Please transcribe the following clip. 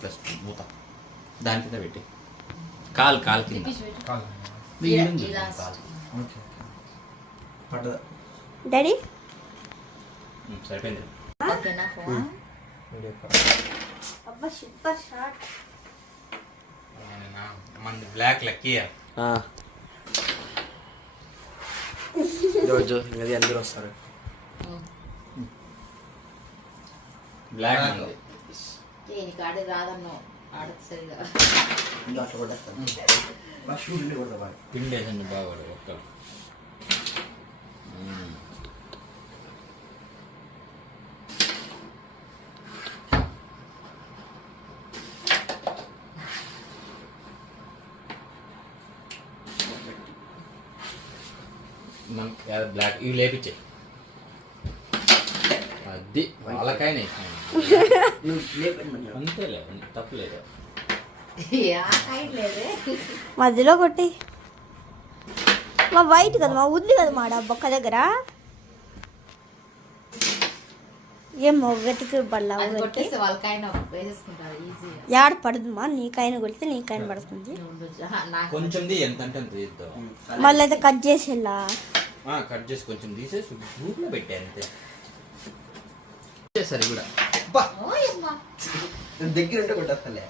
Plus మూత దాని కింద పెట్టి కాలు కింద డాడీ సరిపోయింది. మంది బ్లాక్ లక్కీ రోజు అది అందరూ వస్తారు. బ్లాక్ పిండేసండి బాగా ఒక్క బ్లాక్ ఇవి లేపించే అది వాళ్ళకైనా అంతేలే తప్పులేదు. మధ్యలో కొట్టి మా వైట్ కదా మా ఉంది కదా మా బొక్క దగ్గర ఏం ఒకటికి పడలా యాడ పడుతుందమ్మా. నీకైనా కొడితే నీకైనా పడుతుంది. కొంచెం ఎంత అంటే అంత తీద్దాం. మళ్ళీ అయితే కట్ చేసేలా కట్ చేసి కొంచెం తీసేసి గ్రూప్లో పెట్టా అంతే. సరే కూడా దగ్గర ఉంటే కొట్టేస్తలే.